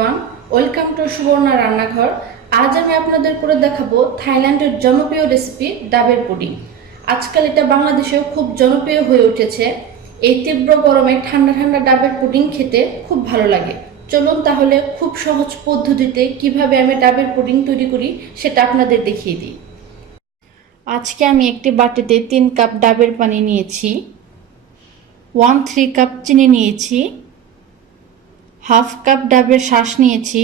Everyone, welcome to Suborna রান্নাঘর। আজ আমি আপনাদের করে দেখাবো থাইল্যান্ডের জনপ্রিয় রেসিপি ডাবের পুডিং। আজকাল এটা বাংলাদেশেও খুব জনপ্রিয় হয়ে উঠেছে। এই তীব্র গরমে ঠান্ডা ঠান্ডা ডাবের পুডিং খেতে খুব ভালো লাগে। চলুন তাহলে খুব সহজ পদ্ধতিতে কিভাবে আমি ডাবের পুডিং তৈরি করি সেটা আপনাদের দেখিয়ে দিই। আজকে আমি একটি বাটিতে 3 কাপ ডাবের পানি নিয়েছি, 1/3 কাপ চিনি নিয়েছি, হাফ কাপ ডাবের শাঁস নিয়েছি।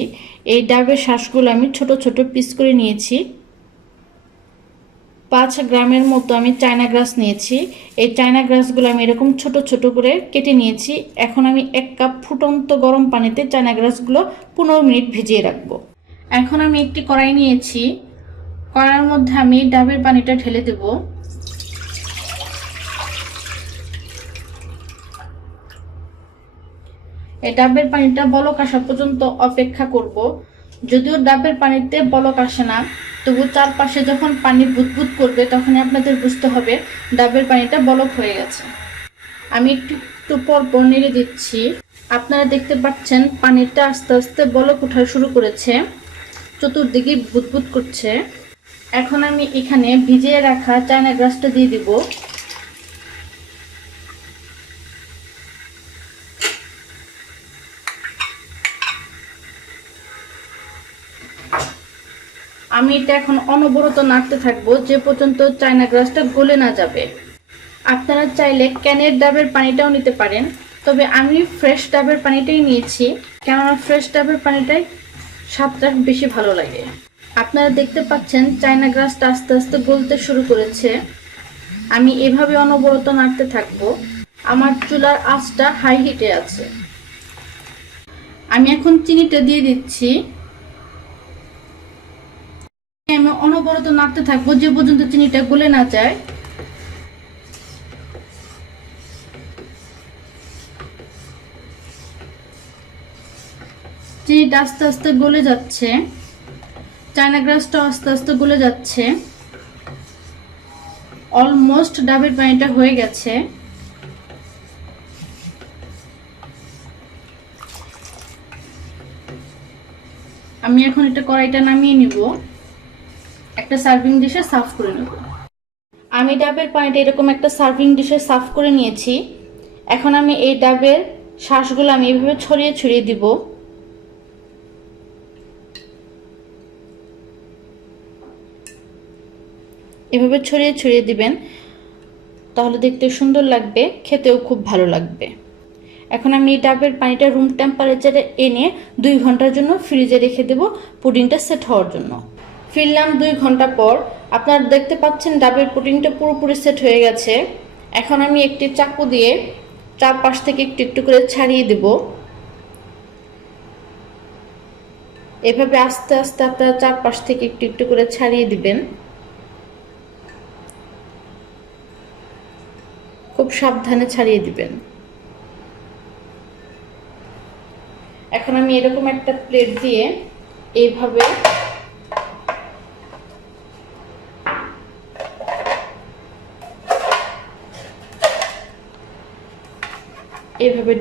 এই ডাবের শাঁসগুলো আমি ছোট ছোট পিস করে নিয়েছি। 5 গ্রামের মতো আমি চায়না গ্রাস নিয়েছি। এই চায়না গ্রাসগুলো আমি এরকম ছোট ছোট করে কেটে নিয়েছি। এখন আমি 1 কাপ ফুটন্ত গরম পানিতে চায়না গ্রাসগুলো 15 মিনিট ভিজিয়ে রাখবো। এখন আমি একটি কড়াই নিয়েছি, কড়াইয়ের মধ্যে আমি ডাবের পানিটা ঢেলে দেব। এই ডাবের পানিটা বলক আসা পর্যন্ত অপেক্ষা করব। যদিও ডাবের পানিতে বলক আসে না, তবু চারপাশে যখন পানি বুদবুদ করবে তখন আপনাদের বুঝতে হবে ডাবের পানিটা বলক হয়ে গেছে। আমি একটু পর পর নেড়ে দিচ্ছি। আপনারা দেখতে পাচ্ছেন পানিটা আস্তে আস্তে বলক ওঠা শুরু করেছে, চতুর্দিকে বুদবুদ করছে। এখন আমি এখানে ভিজিয়ে রাখা চায়না গ্রাসটা দিয়ে দিব। আমি এটা এখন অনবরত নাড়তে থাকবো যে পর্যন্ত চায়না গ্রাসটা গলে না যাবে। আপনারা চাইলে ক্যানের ডাবের পানিটাও নিতে পারেন, তবে আমি ফ্রেশ ডাবের পানিটাই নিয়েছি, কেননা ফ্রেশ ডাবের পানিটাই স্বাদটা বেশি ভালো লাগে। আপনারা দেখতে পাচ্ছেন চায়না গ্রাসটা আস্তে আস্তে গলতে শুরু করেছে। আমি এভাবে অনবরত নাড়তে থাকবো। আমার চুলার আঁচটা হাই হিটে আছে। আমি এখন চিনিটা দিয়ে দিচ্ছি। আমি অনবরত নাড়তে থাকবো যে পর্যন্ত চিনিটা গলে না যায়। চিনিটা আস্তে আস্তে গলে যাচ্ছে, চায়না গ্রাসটা আস্তে আস্তে গলে যাচ্ছে। অলমোস্ট ডাবের পানিটা হয়ে গেছে। আমি এখন এটা কড়াইটা নামিয়ে নিব, একটা সার্ভিং ডিশে সার্ভ করে নেব। আমি ডাবের পানিটা এরকম একটা সার্ভিং ডিশে সার্ভ করে নিয়েছি। এখন আমি এই ডাবের শাঁসগুলো আমি এইভাবে ছড়িয়ে ছড়িয়ে দিব। এভাবে ছড়িয়ে ছড়িয়ে দিবেন, তাহলে দেখতে সুন্দর লাগবে, খেতেও খুব ভালো লাগবে। এখন আমি এই ডাবের পানিটা রুম টেম্পারেচারে এনে 2 ঘন্টার জন্য ফ্রিজে রেখে দেব পুডিংটা সেট হওয়ার জন্য। ফিরলাম 2 ঘন্টা পর। আপনারা দেখতে পাচ্ছেন ডাবের পুডিংটা পুরোপুরি সেট হয়ে গেছে। এখন আমি একটি চাকু দিয়ে চারপাশ থেকে একটু একটু করে ছাড়িয়ে দেব। এভাবে আস্তে আস্তে আপনারা চারপাশ থেকে একটু একটু করে ছাড়িয়ে দিবেন। খুব সাবধানে ছাড়িয়ে দিবেন। এখন আমি এরকম একটা প্লেট দিয়ে এইভাবে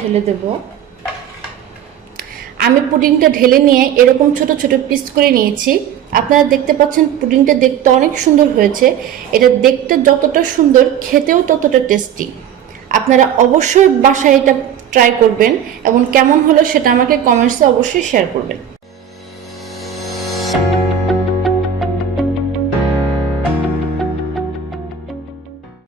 ঢেলে দেব। আমি পুডিংটা ঢেলে নিয়ে এরকম ছোট ছোট পিস করে নিয়েছি। আপনারা দেখতে পাচ্ছেন পুডিংটা দেখতে অনেক সুন্দর হয়েছে। এটা দেখতে যতটা সুন্দর, খেতেও ততটা টেস্টি। আপনারা অবশ্যই বাসায় এটা ট্রাই করবেন এবং কেমন হলো সেটা আমাকে কমেন্টসে অবশ্যই শেয়ার করবেন।